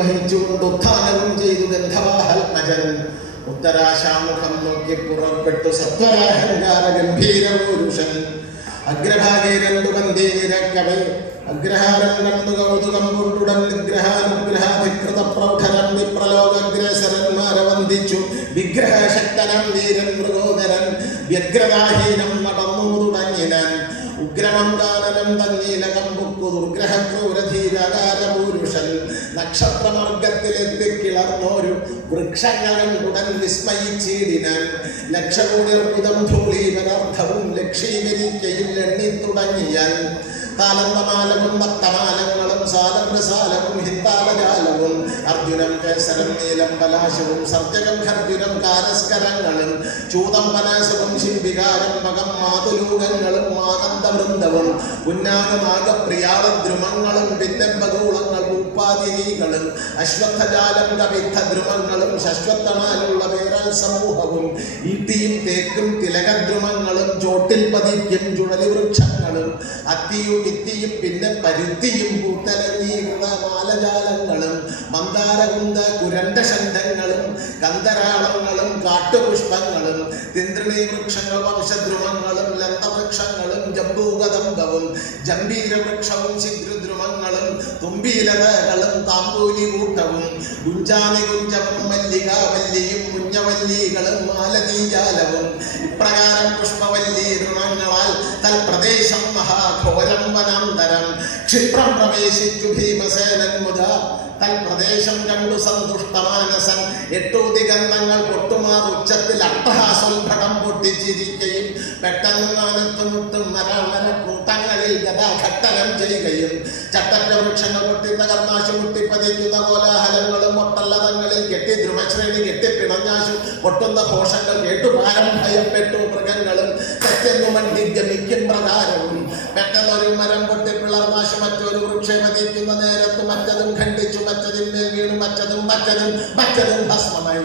വഹിച്ചുകൊണ്ട് ഉത്ഥാനവും ചെയ്തു ഗന്ധവാഹൽമജൻ ഉത്തരാശാമുഖം നോക്കി പുറപ്പെട്ടു സത്വരാഹങ്കാര ഗംഭീര പുരുഷൻ അഗ്രഭാഗേ രണ്ടു പന്തി നിരക്കവേ. അഗ്രഹാരം കണ്ടു കൗതുകം കൊണ്ടുടൻ നിഗ്രഹാനുഗ്രഹാധികൃത പ്രൗഢനം വിപ്രലോകഗ്രേസരന്മാരെ വന്ദിച്ചു. വിഗ്രഹശക്തനം വീരൻ മൃഗോദരൻ. വ്യഗ്രതാഹീനം നടന്നു തുടങ്ങിനാൻ ഉഗ്രമന്ദാനനം തന്നീലകം ബുക്കു ദുർഗ്രഹ ക്രൂരധീരകാര പുരുഷൻ നക്ഷത്രമാർഗത്തിലെത്തി കിളർന്നോരു ഉടൻ വിസ്മയിച്ചിടിനാൻ. ലക്ഷകോടിർബുധം ധൂളീവനർത്ഥവും ലക്ഷീകരിക്കയിൽ എണ്ണി തുടങ്ങിയാൽ. താലന്തമാലവും ഭക്തമാലങ്ങളും സാലം ഹിത്താലജാലവും അർജുനം കേസരം നീലം പലാശവും സത്യകം ഖർജുനം കാരസ്കരങ്ങളും ചൂതം പനാശവും ശിംബികാരം മകം മാതുലൂകങ്ങളും ആനന്ദവൃന്ദവും ഉന്നാഗമാകപ്രിയാളദ്രുമങ്ങളും പിന്നമ്പകൂളങ്ങൾ ഉപ്പാതിനീകളും അശ്വത്ഥജാലം വിദ്ധദ്രുമങ്ങളും ശശ്വത്തമാലുള്ള വേരാൽ സമൂഹവും ഈട്ടിയും തേക്കും തിലകദ്രുമങ്ങളും ചോട്ടിൽ പതിക്കും ചുഴലി വൃക്ഷങ്ങളും അത്തിയും ഇത്തിയും പിന്നെ പരുത്തിയും കൂത്തലങ്ങിയിരുന്ന മാലജാലങ്ങളും മന്ദാരകുന്ത കുരണ്ട കന്തരാളങ്ങളും കാട്ടുപുഷ്പങ്ങളും തിന്ത്രിണി വൃക്ഷങ്ങൾ വംശദ്രുമങ്ങളും ലന്തവൃക്ഷങ്ങളും ജംബൂകദമ്പവും ജംബീരവൃക്ഷവും ശിഖ്രുദ്രുമങ്ങളും കളും താമ്പൂലി കൂട്ടവും. ഗുഞ്ചാനി കുഞ്ചവും മല്ലികാവല്ലിയും കുഞ്ഞവല്ലികളും മാലതീജാലവും. ഇപ്രകാരം പുഷ്പവല്ലി ദ്രുണങ്ങളാൽ തൽപ്രദേശം മഹാഘോരം വനാന്തരം. ക്ഷിപ്രം പ്രവേശിച്ചു ഭീമസേനൻ മുത. തൽപ്രദേശം കണ്ടു സന്തുഷ്ടമാനസൻ എട്ടു ദിഗന്ധങ്ങൾ പൊട്ടുമാർ ഉച്ചത്തിൽ അട്ടഹാസോത്ഭടം പൊട്ടിച്ചിരിക്കുകയും അവനത്തുമുട്ടും മരാമര കൂട്ടങ്ങളിൽ ഗതാഘട്ടനം ചെയ്യുകയും ചട്ടറ്റ വൃക്ഷങ്ങൾ പൊട്ടി തകർന്നാശു മുട്ടിപ്പതിക്കുന്ന കോലാഹലങ്ങളും ഒട്ടല്ലതങ്ങളിൽ കെട്ടി ധ്രുവശ്രേണി കെട്ടിപ്പിണഞ്ഞാശു പൊട്ടുന്ന ഘോഷങ്ങൾ കേട്ടുപാരം ഭയപ്പെട്ടു മൃഗങ്ങളും തെറ്റെന്നു മണ്ടി ഗമിക്കും പ്രകാരവും. പെട്ടെന്നൊരു മരം പൊട്ടി പിളർന്നാശു മറ്റൊരു വൃക്ഷമതിക്കുന്ന നേരത്ത് മറ്റതും ഖണ്ഡിച്ചു മറ്റതിന്മേൽ വീണു മറ്റതും മറ്റതും മറ്റതും ഭസ്മമായി.